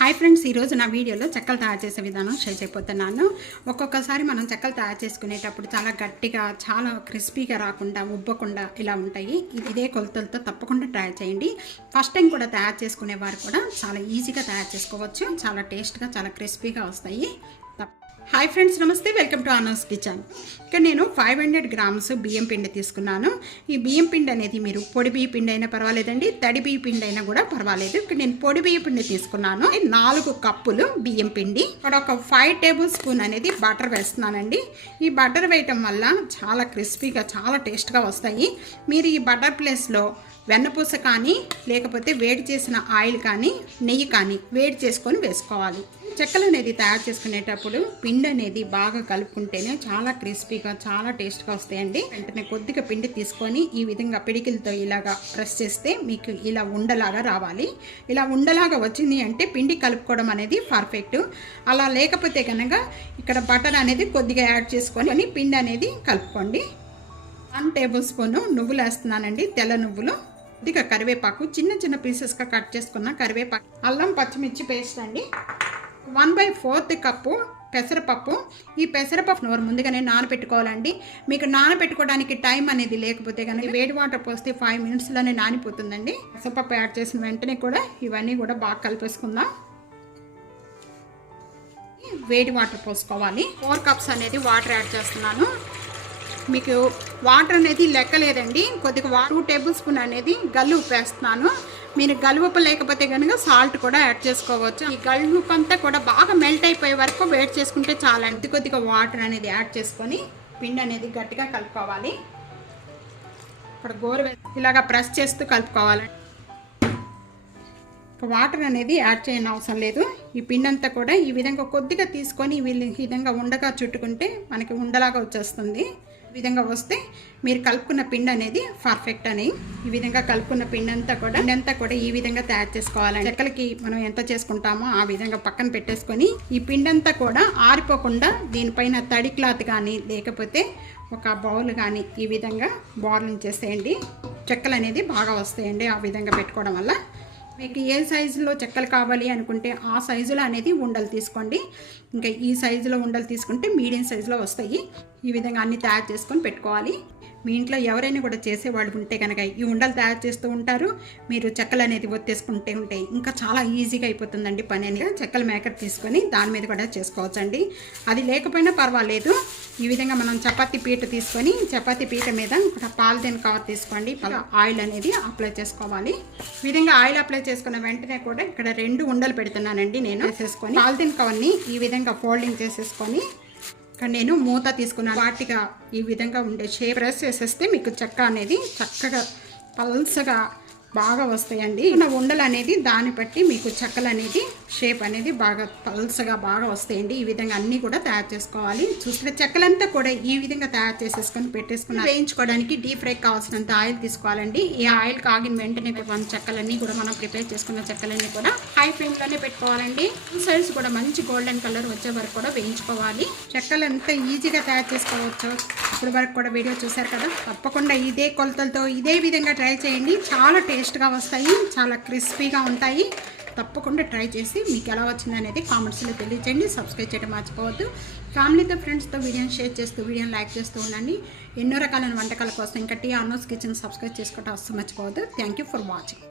Hi friends, ఈరోజు నా వీడియోలో చెక్కలు తయారు చేసే విధానం షేర్ చేయబోతున్నాను. ఒక్కొక్కసారి మనం చెక్కలు తయారు చేసుకునేటప్పుడు చాలా గట్టిగా, చాలా క్రిస్పీగా రాకుండా, ఉబ్బకుండా ఇలా ఉంటాయి. ఇదే కొలతలతో తప్పకుండా ట్రై చేయండి. ఫస్ట్ టైం కూడా తయారు చేసుకునేవారు కూడా చాలా ఈజీగా తయారు చేసుకోవచ్చు. చాలా టేస్ట్గా, చాలా క్రిస్పీగా వస్తాయి. హాయ్ ఫ్రెండ్స్, నమస్తే. Welcome to Anu's kitchen. ఇక్కడ నేను 500 గ్రామ్స్ బియ్యం పిండి తీసుకున్నాను. ఈ బియ్యం పిండి అనేది మీరు పొడి బియ్య పిండి అయినా పర్వాలేదండి, తడి బియ్య పిండి అయినా కూడా పర్వాలేదు. ఇక్కడ నేను పొడి బియ్య పిండి తీసుకున్నాను. 4 కప్పులు బియ్యం పిండి. ఇక్కడ ఒక 5 టేబుల్ స్పూన్ అనేది బటర్ వేస్తున్నానండి. ఈ బటర్ వేయటం వల్ల చాలా క్రిస్పీగా, చాలా టేస్ట్గా వస్తాయి. మీరు ఈ బటర్ ప్లేస్లో వెన్నపూస కానీ, లేకపోతే వేడి చేసిన ఆయిల్ కానీ, నెయ్యి కానీ వేడి చేసుకొని వేసుకోవాలి. చెక్కలు అనేది తయారు చేసుకునేటప్పుడు పిండి అనేది బాగా కలుపుకుంటేనే చాలా క్రిస్పీగా, చాలా టేస్ట్గా వస్తాయండి. వెంటనే కొద్దిగా పిండి తీసుకొని ఈ విధంగా పిడికిలతో ఇలాగా ప్రెస్ చేస్తే మీకు ఇలా ఉండలాగా రావాలి. ఇలా ఉండలాగా వచ్చింది అంటే పిండి కలుపుకోవడం అనేది పర్ఫెక్ట్. అలా లేకపోతే కనుక ఇక్కడ బటర్ అనేది కొద్దిగా యాడ్ చేసుకొని పిండి అనేది కలుపుకోండి. 1 టేబుల్ స్పూన్ నువ్వులు వేస్తున్నానండి, తెల్ల నువ్వులు. కొద్దిగా కరివేపాకు, చిన్న చిన్న పీసెస్గా కట్ చేసుకున్న కరివేపాకు, అల్లం పచ్చిమిర్చి పేస్ట్ అండి. 1/4 కప్పు పెసరపప్పు. ఈ పెసరపప్పు ముందుగానే నానబెట్టుకోవాలండి. మీకు నానబెట్టుకోవడానికి టైం అనేది లేకపోతే కనుక వేడి వాటర్ పోస్తే 5 మినిట్స్లోనే నానిపోతుందండి. పెసరపప్పు యాడ్ చేసిన వెంటనే కూడా ఇవన్నీ కూడా బాగా కలిపేసుకుందాం. వేడి వాటర్ పోసుకోవాలి. 4 కప్స్ అనేది వాటర్ యాడ్ చేస్తున్నాను. మీకు వాటర్ అనేది లెక్కలేదండి. కొద్దిగా 2 టేబుల్ స్పూన్ అనేది గల్లు ఉప్పు వేస్తున్నాను. మీరు గల్లు ఉప్పు లేకపోతే కనుక సాల్ట్ కూడా యాడ్ చేసుకోవచ్చు. ఈ గల్లు ఉప్పు అంతా కూడా బాగా మెల్ట్ అయిపోయే వరకు వేడి చేసుకుంటే చాలండి. కొద్దిగా వాటర్ అనేది యాడ్ చేసుకొని పిండి అనేది గట్టిగా కలుపుకోవాలి. ఇక్కడ ఇలాగా ప్రెస్ చేస్తూ కలుపుకోవాలి. వాటర్ అనేది యాడ్ చేయని అవసరం లేదు. ఈ పిండి అంతా కూడా ఈ విధంగా కొద్దిగా తీసుకొని ఈ విధంగా ఉండగా చుట్టుకుంటే మనకి ఉండలాగా వచ్చేస్తుంది. ఈ విధంగా వస్తే మీరు కలుపుకున్న పిండి అనేది పర్ఫెక్ట్ అని. ఈ విధంగా కలుపుకున్న పిండి అంతా కూడా ఈ విధంగా తయారు చేసుకోవాలండి. చెక్కలకి మనం ఎంత చేసుకుంటామో ఆ విధంగా పక్కన పెట్టేసుకొని ఈ పిండి అంతా కూడా ఆరిపోకుండా దీనిపైన తడి క్లాత్ కానీ, లేకపోతే ఒక బౌల్ కానీ ఈ విధంగా బౌలింగ్ చేసేయండి. చెక్కలు అనేది బాగా వస్తాయండి ఆ విధంగా పెట్టుకోవడం వల్ల. మీకు ఏ సైజులో చెక్కలు కావాలి అనుకుంటే ఆ సైజులో అనేది ఉండలు తీసుకోండి. ఇంకా ఈ సైజులో ఉండలు తీసుకుంటే మీడియం సైజులో వస్తాయి. ఈ విధంగా అన్నీ తయారు చేసుకొని పెట్టుకోవాలి. మీ ఇంట్లో ఎవరైనా కూడా చేసేవాళ్ళు ఉంటే కనుక ఈ ఉండలు తయారు చేస్తూ ఉంటారు. మీరు చెక్కలు అనేది ఒత్తేసుకుంటే ఉంటాయి. ఇంకా చాలా ఈజీగా అయిపోతుందండి పని అనేది. చెక్కల మేకర్ తీసుకొని దాని మీద కూడా చేసుకోవచ్చండి. అది లేకపోయినా పర్వాలేదు. ఈ విధంగా మనం చపాతీ పీట తీసుకొని చపాతీ పీట మీద ఒక పాలిథిన్ కవర్ తీసుకోండి. ఆయిల్ అనేది అప్లై చేసుకోవాలి. ఈ విధంగా ఆయిల్ అప్లై చేసుకున్న వెంటనే కూడా ఇక్కడ 2 ఉండలు పెడుతున్నానండి నేను. వేసేసుకొని పాలిథిన్ కవర్ని ఈ విధంగా ఫోల్డింగ్ చేసేసుకొని ఇక్కడ నేను మూత తీసుకున్నాను. వాటిగా ఈ విధంగా ఉండే షేప్ ప్రెస్ చేసేస్తే మీకు చెక్క అనేది చక్కగా పల్సగా బాగా వస్తాయండి. ఉండలు అనేది దాన్ని బట్టి మీకు చెక్కలు అనేది షేప్ అనేది బాగా పల్సగా బాగా వస్తాయండి. ఈ విధంగా అన్నీ కూడా తయారు చేసుకోవాలి. చూస్తే చెక్కలంతా కూడా ఈ విధంగా తయారు చేసేసుకొని పెట్టేసుకుని వేయించుకోవడానికి డీప్ ఫ్రై కావాల్సినంత ఆయిల్ తీసుకోవాలండి. ఈ ఆయిల్ కాగిన వెంటనే మన చెక్కలన్నీ కూడా మనం ప్రిపేర్ చేసుకున్న చెక్కలన్నీ కూడా హై ఫ్లేమ్లోనే పెట్టుకోవాలండి. సైడ్స్ కూడా మంచి గోల్డెన్ కలర్ వచ్చే వరకు కూడా వేయించుకోవాలి. చెక్కలు ఎంత ఈజీగా తయారు చేసుకోవచ్చు. ఇప్పుడు వరకు కూడా వీడియో చూసారు కదా. తప్పకుండా ఇదే కొలతలతో ఇదే విధంగా ట్రై చేయండి. చాలా టేస్ట్గా వస్తాయి, చాలా క్రిస్పీగా ఉంటాయి. తప్పకుండా ట్రై చేసి మీకు ఎలా వచ్చింది అనేది కామెంట్స్లో తెలియచేయండి. సబ్స్క్రైబ్ చేయడం మర్చిపోవద్దు. ఫ్యామిలీతో, ఫ్రెండ్స్తో వీడియోని షేర్ చేస్తూ, వీడియోని లైక్ చేస్తూ ఉండండి. ఎన్నో రకాలైన వంటకాల కోసం ఇంకా T.ANU'S కిచెన్ సబ్స్క్రైబ్ చేసుకోవడం అస్సలు మర్చిపోవద్దు. Thank you for watching.